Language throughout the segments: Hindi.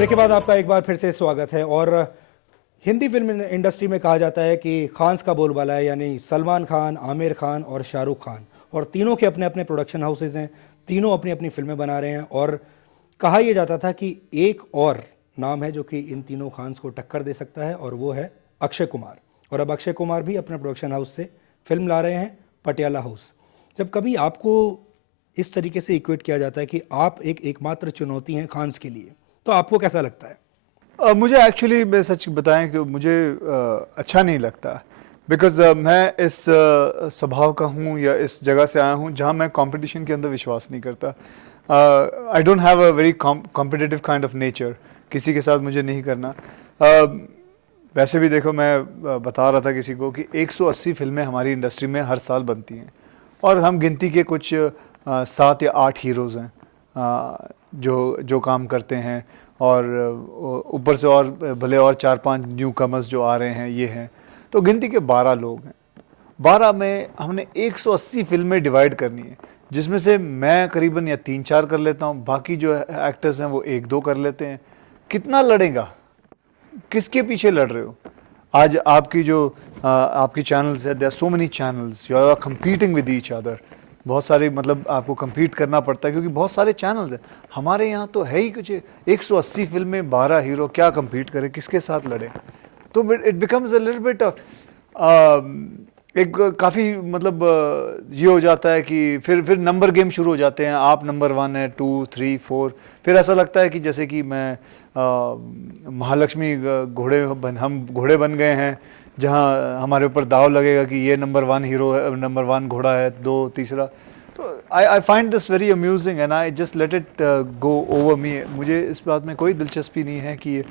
ब्रेक के बाद आपका एक बार फिर से स्वागत है। और हिंदी फिल्म इंडस्ट्री में कहा जाता है कि खान्स का बोलबाला है, यानी सलमान खान, आमिर खान और शाहरुख खान, और तीनों के अपने अपने प्रोडक्शन हाउसेज हैं, तीनों अपनी अपनी फिल्में बना रहे हैं। और कहा यह जाता था कि एक और नाम है जो कि इन तीनों खान्स को टक्कर दे सकता है, और वो है अक्षय कुमार। और अब अक्षय कुमार भी अपने प्रोडक्शन हाउस से फिल्म ला रहे हैं, पटियाला हाउस। जब कभी आपको इस तरीके से इक्वेट किया जाता है कि आप एकमात्र चुनौती हैं खान्स के लिए, तो आपको कैसा लगता है? मुझे एक्चुअली मैं सच बताएं कि मुझे अच्छा नहीं लगता, बिकॉज मैं इस स्वभाव का हूँ या इस जगह से आया हूँ जहाँ मैं कंपटीशन के अंदर विश्वास नहीं करता। I don't have a very competitive kind of nature, किसी के साथ मुझे नहीं करना। वैसे भी देखो, मैं बता रहा था किसी को कि 180 फिल्में हमारी इंडस्ट्री में हर साल बनती हैं, और हम गिनती के कुछ 7 या 8 हीरोज़ हैं जो काम करते हैं, और ऊपर से और भले और 4-5 न्यू कमर्स जो आ रहे हैं ये हैं, तो गिनती के 12 लोग हैं। 12 में हमने 180 फिल्में डिवाइड करनी है, जिसमें से मैं करीबन या 3-4 कर लेता हूँ, बाकी जो एक्टर्स हैं वो 1-2 कर लेते हैं। कितना लड़ेगा, किसके पीछे लड़ रहे हो? आज आपकी जो आपकी चैनल्स है, there are so many channels, you are competing with each other. बहुत सारे, मतलब आपको compete करना पड़ता है क्योंकि बहुत सारे चैनल्स हैं। हमारे यहाँ तो है ही कुछ 180 फिल्में, 12 हीरो, क्या compete करें, किसके साथ लड़े? तो it becomes a little bit of एक काफ़ी, मतलब ये हो जाता है कि फिर नंबर गेम शुरू हो जाते हैं। आप नंबर 1 है, 2, 3, 4, फिर ऐसा लगता है कि जैसे कि मैं महालक्ष्मी हम घोड़े बन गए हैं, जहाँ हमारे ऊपर दाव लगेगा कि ये नंबर 1 हीरो है, नंबर 1 घोड़ा है, 2 तीसरा। तो I find this very amusing and I just let it go over me. मुझे इस बात में कोई दिलचस्पी नहीं है कि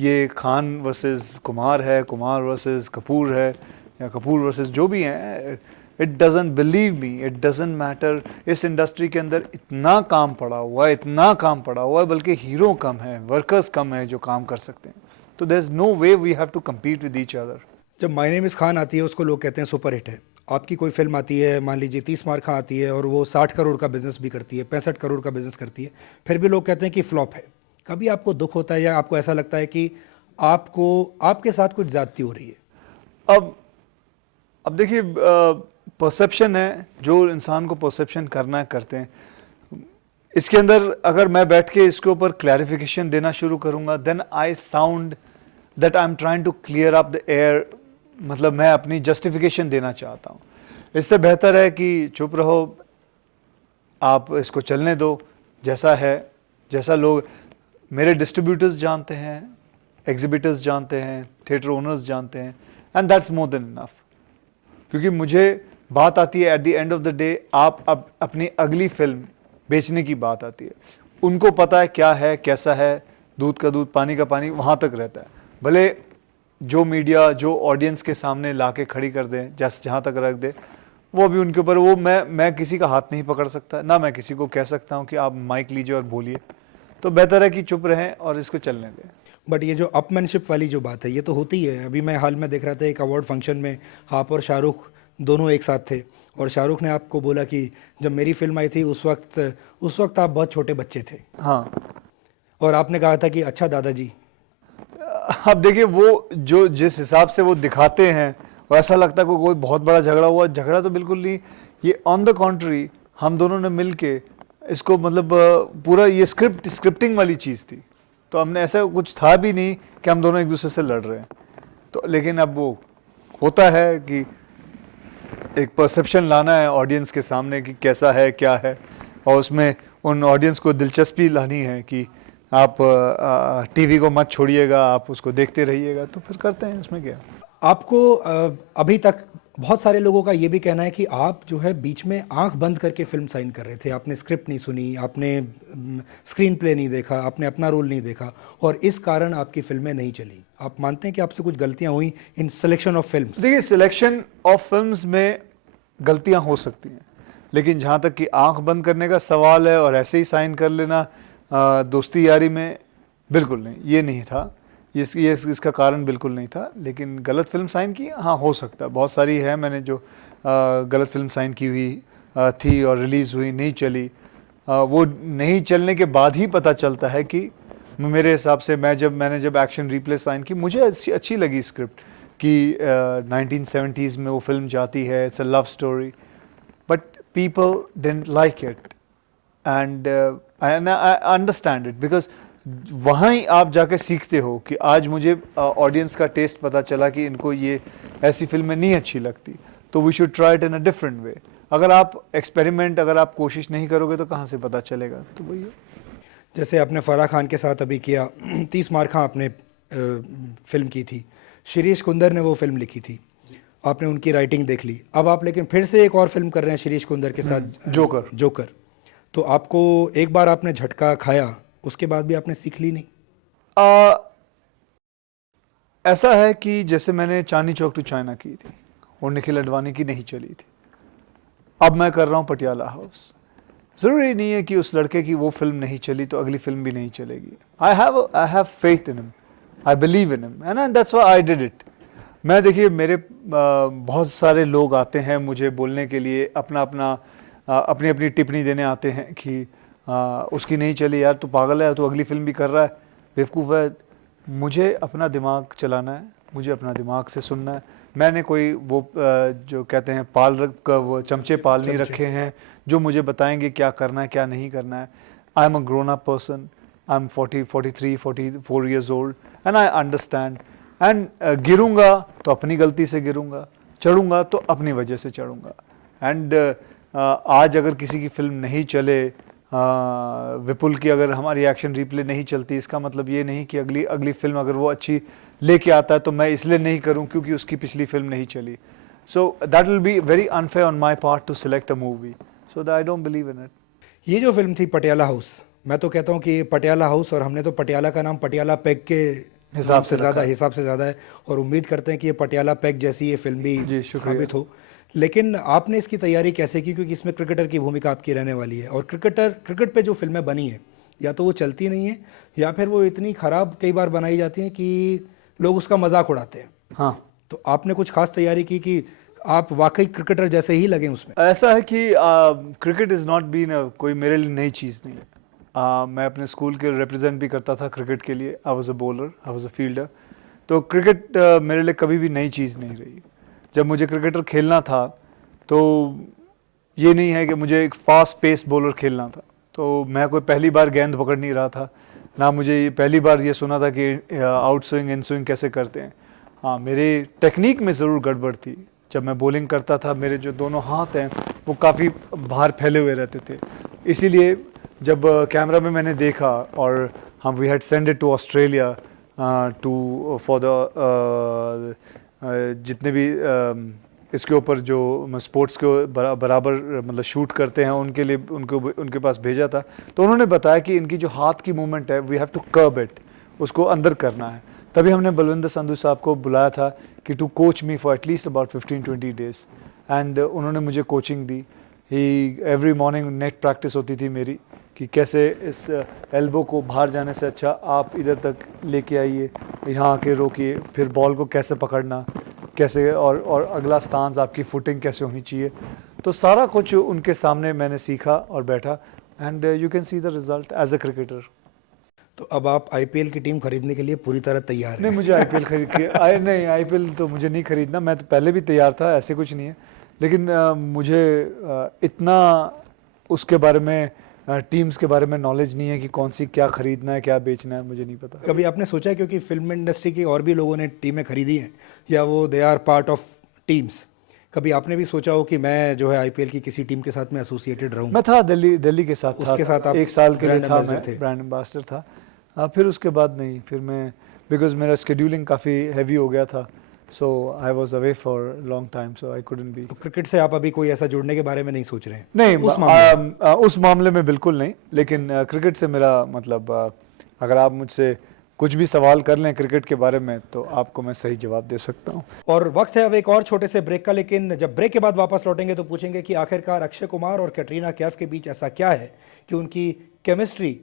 ये खान वर्सेस कुमार है, कुमार वर्सेस कपूर है, या कपूर वर्सेस जो भी हैं। It doesn't, believe me, it doesn't matter. इस इंडस्ट्री के अंदर इतना काम पड़ा हुआ है, इतना काम पड़ा हुआ है, बल्कि हीरो कम है, वर्कर्स कम है जो काम कर सकते हैं। तो there is no way we have to compete with each other. जब माय नेम इज़ खान आती है, उसको लोग कहते हैं सुपर हिट है। आपकी कोई फिल्म आती है, मान लीजिए 30 मार खां आती है, और वो 60 करोड़ का बिजनेस भी करती है, 65 करोड़ का बिजनेस करती है, फिर भी लोग कहते हैं कि फ्लॉप है। कभी आपको दुख होता है या आपको ऐसा लगता है कि आपको आपके साथ कुछ ज्यादती हो रही है? अब देखिए, परसेप्शन है, जो इंसान को परसेप्शन करना है करते हैं। इसके अंदर अगर मैं बैठ के इसके ऊपर क्लैरिफिकेशन देना शुरू करूंगा, then I sound that I am trying to clear up the air. मतलब मैं अपनी जस्टिफिकेशन देना चाहता हूँ। इससे बेहतर है कि चुप रहो, आप इसको चलने दो जैसा है, जैसा लोग, मेरे डिस्ट्रीब्यूटर्स जानते हैं, एग्जिबिटर्स जानते हैं, थिएटर ओनर्स जानते हैं, and that's more than enough. क्योंकि मुझे बात आती है at the end of the day, आप अब अपनी अगली फिल्म बेचने की बात आती है। उनको पता है क्या है, कैसा है, दूध का दूध, पानी का पानी, वहाँ तक रहता है। भले जो मीडिया, जो ऑडियंस के सामने लाके खड़ी कर दें, जैसे जहाँ तक रख दे, वो भी उनके ऊपर। वो मैं किसी का हाथ नहीं पकड़ सकता, ना मैं किसी को कह सकता हूँ कि आप माइक लीजिए और बोलिए। तो बेहतर है कि चुप रहें और इसको चलने दें। बट ये जो अपमैनशिप वाली जो बात है, ये तो होती है। अभी मैं हाल में देख रहा था एक अवार्ड फंक्शन में, आप और शाहरुख दोनों एक साथ थे, और शाहरुख ने आपको बोला कि जब मेरी फिल्म आई थी उस वक्त आप बहुत छोटे बच्चे थे। हाँ, और आपने कहा था कि अच्छा दादाजी। अब देखिए, वो जो जिस हिसाब से वो दिखाते हैं, वो ऐसा लगता है कि कोई बहुत बड़ा झगड़ा हुआ। झगड़ा तो बिल्कुल नहीं। ये ऑन द कॉन्ट्री, हम दोनों ने मिलके इसको, मतलब पूरा ये स्क्रिप्टिंग वाली चीज़ थी। तो हमने, ऐसा कुछ था भी नहीं कि हम दोनों एक दूसरे से लड़ रहे हैं। तो लेकिन अब वो होता है कि एक परसेप्शन लाना है ऑडियंस के सामने कि कैसा है, क्या है, और उसमें उन ऑडियंस को दिलचस्पी लानी है कि आप टीवी को मत छोड़िएगा, आप उसको देखते रहिएगा। तो फिर करते हैं, इसमें क्या। आपको अभी तक बहुत सारे लोगों का ये भी कहना है कि आप जो है बीच में आंख बंद करके फिल्म साइन कर रहे थे, आपने स्क्रिप्ट नहीं सुनी, आपने स्क्रीन प्ले नहीं देखा, आपने अपना रोल नहीं देखा, और इस कारण आपकी फिल्में नहीं चली। आप मानते हैं कि आपसे कुछ गलतियां हुई इन सिलेक्शन ऑफ फिल्म्स? देखिए, सिलेक्शन ऑफ फिल्म्स में गलतियां हो सकती हैं, लेकिन जहाँ तक कि आंख बंद करने का सवाल है और ऐसे ही साइन कर लेना दोस्ती यारी में, बिल्कुल नहीं, ये नहीं था। इसका कारण बिल्कुल नहीं था। लेकिन गलत फिल्म साइन की, हाँ, हो सकता है। बहुत सारी है मैंने जो गलत फिल्म साइन की हुई थी और रिलीज़ हुई, नहीं चली। वो नहीं चलने के बाद ही पता चलता है कि मेरे हिसाब से मैंने जब एक्शन रिप्ले साइन की, मुझे अच्छी लगी स्क्रिप्ट कि 1970s में वो फिल्म जाती है, it's a love story, but people didn't like it and I understand it because वहाँ ही आप जाके सीखते हो कि आज मुझे ऑडियंस का टेस्ट पता चला कि इनको ये ऐसी फिल्में नहीं अच्छी लगती, तो we should try it in a different way. अगर आप कोशिश नहीं करोगे तो कहाँ से पता चलेगा? तो वही है। जैसे आपने फराह खान के साथ अभी किया 30 मार खां आपने फिल्म की थी, शिरीष कुंदर ने वो फिल्म लिखी थी, आपने उनकी राइटिंग देख ली, अब आप लेकिन फिर से एक और फिल्म कर रहे हैं शिरीष कुंदर के साथ, जोकर। तो आपको एक बार आपने झटका खाया, उसके बाद भी आपने सीख ली नहीं? ऐसा है कि जैसे मैंने चांदनी चौक टू चाइना की थी और निखिल अडवाणी की नहीं चली थी, अब मैं कर रहा हूँ पटियाला हाउस। ज़रूरी नहीं है कि उस लड़के की वो फिल्म नहीं चली तो अगली फिल्म भी नहीं चलेगी। I have faith in him, I believe in him, and that's why I did it. मैं देखिए, मेरे बहुत सारे लोग आते हैं मुझे बोलने के लिए, अपनी अपनी टिप्पणी देने आते हैं कि उसकी नहीं चली, यार तू पागल है, तू अगली फिल्म भी कर रहा है, बेवकूफ़ है। मुझे अपना दिमाग चलाना है, मुझे अपना दिमाग से सुनना है। मैंने कोई वो जो कहते हैं वो चमचे पाल नहीं रखे हैं जो मुझे बताएंगे क्या करना है क्या नहीं करना है। I am a grown up person, I am 44 years old and I understand. And गिरूंगा तो अपनी गलती से गिरूंगा, चढ़ूंगा तो अपनी वजह से चढ़ूंगा। एंड आज अगर किसी की फिल्म नहीं चले, विपुल की अगर हमारी एक्शन रिप्ले नहीं चलती, इसका मतलब ये नहीं कि अगली फिल्म अगर वो अच्छी लेके आता है तो मैं इसलिए नहीं करूं क्योंकि उसकी पिछली फिल्म नहीं चली। So that will be very unfair on my part two select a movie, so that I don't believe in it. ये जो फिल्म थी पटियाला हाउस, मैं तो कहता हूँ कि पटियाला हाउस, और हमने तो पटियाला का नाम पटियाला पेग के हिसाब से ज़्यादा है, और उम्मीद करते हैं कि ये पटियाला पेग जैसी ये फिल्म भी साबित हो। लेकिन आपने इसकी तैयारी कैसे की? क्योंकि इसमें क्रिकेटर की भूमिका आपकी रहने वाली है, और क्रिकेट पे जो फिल्में बनी हैं या तो वो चलती नहीं है या फिर वो इतनी ख़राब कई बार बनाई जाती हैं कि लोग उसका मजाक उड़ाते हैं। हाँ, तो आपने कुछ खास तैयारी की कि आप वाकई क्रिकेटर जैसे ही लगे उसमें? ऐसा है कि क्रिकेट इज़ नॉट बीन कोई मेरे लिए नई चीज़ नहीं है। मैं अपने स्कूल के रिप्रेजेंट भी करता था क्रिकेट के लिए। I was a bowler, I was a fielder. तो क्रिकेट मेरे लिए कभी भी नई चीज़ नहीं रही। जब मुझे क्रिकेटर खेलना था तो ये नहीं है कि मुझे एक फास्ट पेस बॉलर खेलना था, तो मैं कोई पहली बार गेंद पकड़ नहीं रहा था, ना मुझे पहली बार ये सुना था कि आउट स्विंग इन स्विंग कैसे करते हैं। हाँ, मेरे टेक्निक में ज़रूर गड़बड़ थी। जब मैं बॉलिंग करता था मेरे जो दोनों हाथ हैं वो काफ़ी बाहर फैले हुए रहते थे, इसीलिए जब कैमरा में मैंने देखा और हम we had send it to Australia to for the जितने भी इसके ऊपर जो स्पोर्ट्स के बराबर मतलब शूट करते हैं उनके लिए उनके पास भेजा था, तो उन्होंने बताया कि इनकी जो हाथ की मूवमेंट है we have to curb it, उसको अंदर करना है। तभी हमने बलविंदर संधू साहब को बुलाया था कि to coach me for at least about 15-20 days, and उन्होंने मुझे कोचिंग दी। He every morning net practice होती थी मेरी कि कैसे इस एल्बो को बाहर जाने से अच्छा आप इधर तक लेके आइए, यहाँ आके रोकिए, फिर बॉल को कैसे पकड़ना, कैसे और अगला स्टांस आपकी फुटिंग कैसे होनी चाहिए। तो सारा कुछ उनके सामने मैंने सीखा और बैठा, and you can see the result as a cricketer. तो अब आप आईपीएल की टीम खरीदने के लिए पूरी तरह तैयार हैं? नहीं, मुझे आईपीएल खरीद के नहीं, आईपीएल तो मुझे नहीं खरीदना, मैं तो पहले भी तैयार था, ऐसे कुछ नहीं है। लेकिन मुझे इतना उसके बारे में टीम्स के बारे में नॉलेज नहीं है कि कौन सी क्या खरीदना है क्या बेचना है, मुझे नहीं पता। कभी आपने सोचा है, क्योंकि फिल्म इंडस्ट्री की और भी लोगों ने टीमें खरीदी हैं या वो they are part of teams, कभी आपने भी सोचा हो कि मैं जो है आईपीएल की किसी टीम के साथ में एसोसिएटेड रहूं? मैं था दिल्ली के साथ, उसके साथ आप 1 साल के लिए था, ब्रांड मैं ब्रांड एम्बेसडर था। फिर उसके बाद नहीं, फिर मैं बिकॉज मेरा शेड्यूलिंग काफ़ी हैवी हो गया था, so I was away for long time, so I couldn't be. तो क्रिकेट से आप अभी कोई ऐसा जुड़ने के बारे में नहीं सोच रहे हैं? नहीं, उस मामले में बिल्कुल नहीं, लेकिन क्रिकेट से मेरा मतलब अगर आप मुझसे कुछ भी सवाल कर लें क्रिकेट के बारे में तो आपको मैं सही जवाब दे सकता हूँ। और वक्त है अब एक और छोटे से ब्रेक का, लेकिन जब ब्रेक के बाद वापस लौटेंगे तो पूछेंगे कि आखिरकार अक्षय कुमार और कैटरीना कैफ के बीच ऐसा क्या है कि उनकी केमिस्ट्री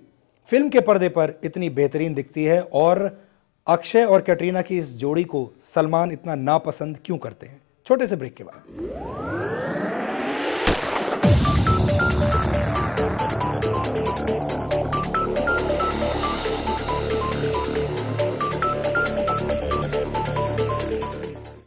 फिल्म के पर्दे पर इतनी बेहतरीन दिखती है, और अक्षय और कैटरीना की इस जोड़ी को सलमान इतना नापसंद क्यों करते हैं। छोटे से ब्रेक के बाद।